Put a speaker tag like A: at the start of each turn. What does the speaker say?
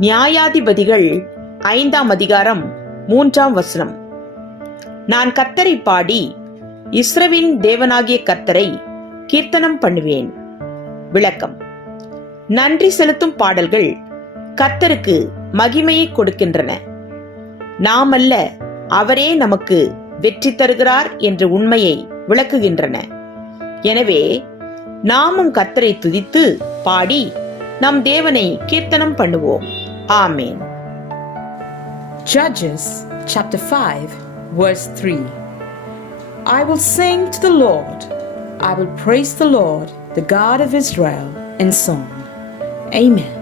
A: நியாயாதிபதிகள் ஐந்தாம் அதிகாரம் மூன்றாம் வசனம். நான் கத்தரை பாடி இஸ்ரவின் தேவனாகிய கர்த்தரை கீர்த்தனம் பண்ணுவேன். விளக்கம். நன்றி செலுத்தும் பாடல்கள் கர்த்தருக்கு மகிமையை கொடுக்கின்றன. நாமல்ல அவரே நமக்கு வெற்றி தருகிறார் என்ற உண்மையை விளக்குகின்றன. எனவே நாமும் கர்த்தரை துதித்து பாடி நம் தேவனை கீர்த்தனம் பண்ணுவோம். Amen.
B: Judges chapter 5, verse 3 I will sing to the Lord, I will praise the Lord, the God of Israel, in song. Amen.